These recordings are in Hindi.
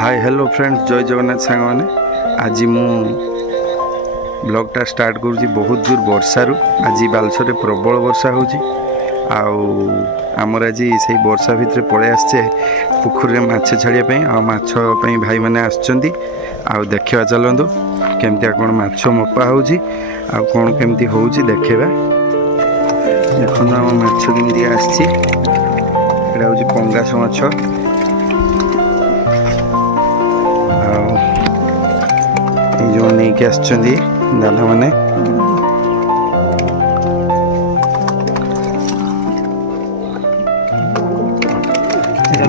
हाय हेलो फ्रेंड्स जय जगन्नाथ सांग मैंने आज मु ब्लॉगटा स्टार्ट करुँची बहुत जोर वर्षारू आज बालेश्वर प्रबल वर्षा हो आमर आज से वर्षा भितर पड़े आसचे पुखुरी माछ छाड़ापी आछपी भाई मैंने आसुँच देखा चलतु केमती कौन माछ मपा हो कौन केमती हो देखा देखो आम माछ केमती आसटा हूँ पंगास माछ जो नहीं के दादा माने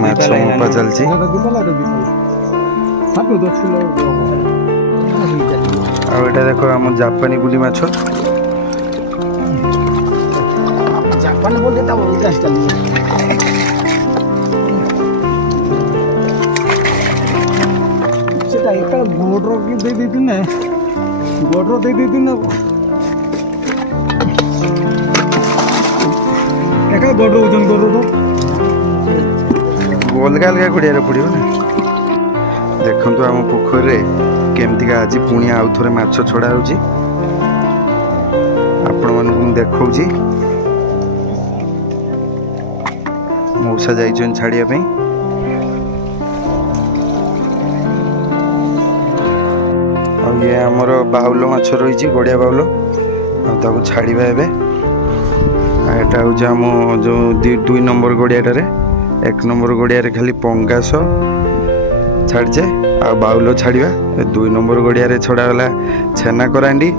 माछ मपा चलती आटा देखो आम जापानी बुली माछ गोड्रो की दे दी ना गोड्रो दे दी ना एक गोड्रो ओजन करो तो अलग अलग गुड़िया पड़ो ना देखु आम पोखरी केमती आज पुणी आउ थे माछ छड़ा हो आपण मानू देखा मौसा जाइछन छाड़िया ये आमर बाउल माछ रही गड़िया बाउल छाड़ा एवं यहाँ हूँ आम जो दुई नंबर गड़ियाटे एक नंबर गड़िया खाली पंगास छाड़चे आ बाउल छाड़ा दुई नंबर गड़िया छड़ागला छेना करांडी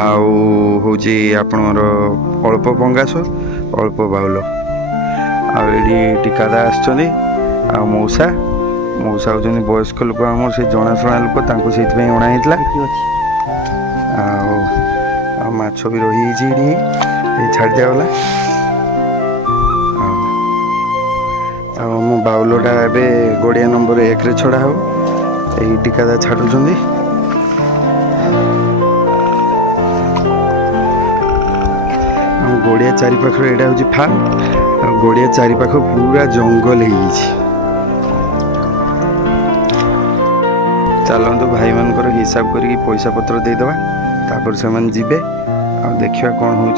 आउ आपणर अल्प पंगास अल्प बाउल आड़ी टिकादा आ मौसा मौसा होती वयस्क लोक आम से जनाशुना लोक से अणाई माछ भी रही छाड़ दिगला आम बाउलटा एवं गड़िया नंबर 1 रे छड़ा हो यही टिकादा छाड़ुं गड़िया चारिपाख यहाँ हूँ फार्म गड़िया चारिपाख पूरा जंगल हो चलतु भाई मानकर हिसाब करके पैसा पत्र देदेवा तापर से देखिए कौन हो।